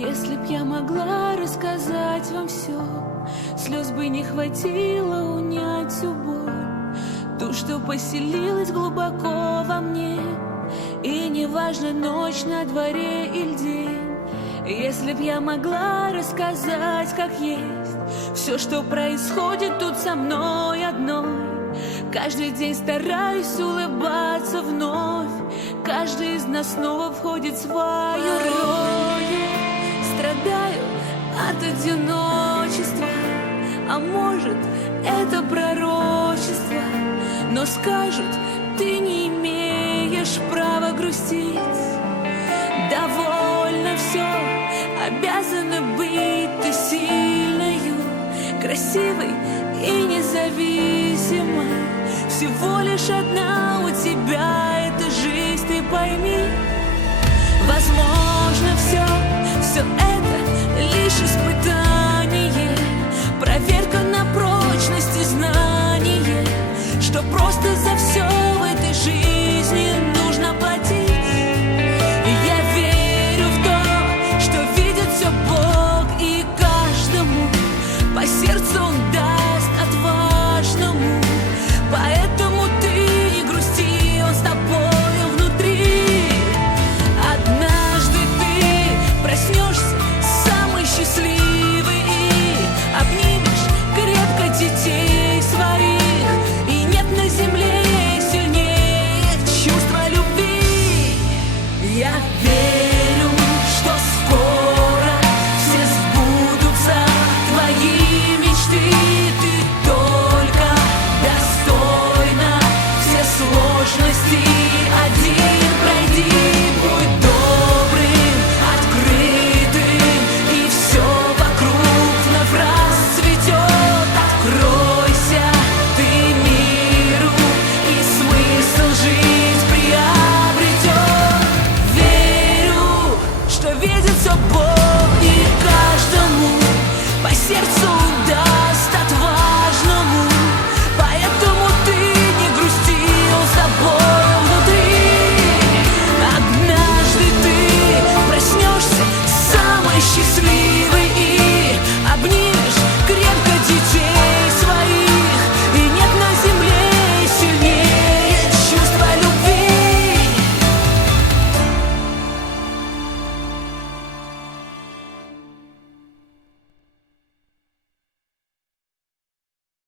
Если б я могла рассказать вам все, слез бы не хватило унять всю боль, ту, что поселилась глубоко во мне. И неважно, ночь на дворе или день. Если б я могла рассказать, как есть, все, что происходит тут со мной одной. Каждый день стараюсь улыбаться вновь. Каждый из нас снова входит в свою роль. Страдаю от одиночества, а может, это пророчество. Но скажут, ты не имеешь права грустить. Довольно все, обязана быть ты сильною, красивой и независимой. Всего лишь одна у тебя эта жизнь, ты пойми. Возможно, все это лишь испытание, проверка на прочность и знание, что просто за все в этой жизни нужно платить. И я верю в то, что видит все Бог, и каждому по сердцу Он даст отважному. Поэтому ты не грусти, Он с тобою внутри. Однажды ты проснешься самый счастливый и обнимешь крепко детей своих. И нет на земле сильнее чувства любви. Я верю, что скоро все сбудутся твои мечты. Ты только достойна все сложности. Один пройди, будь добрым, открытым, и все вокруг вновь расцветет. Откройся ты миру, и смысл жить приобретет. Верю, что видит все Бог.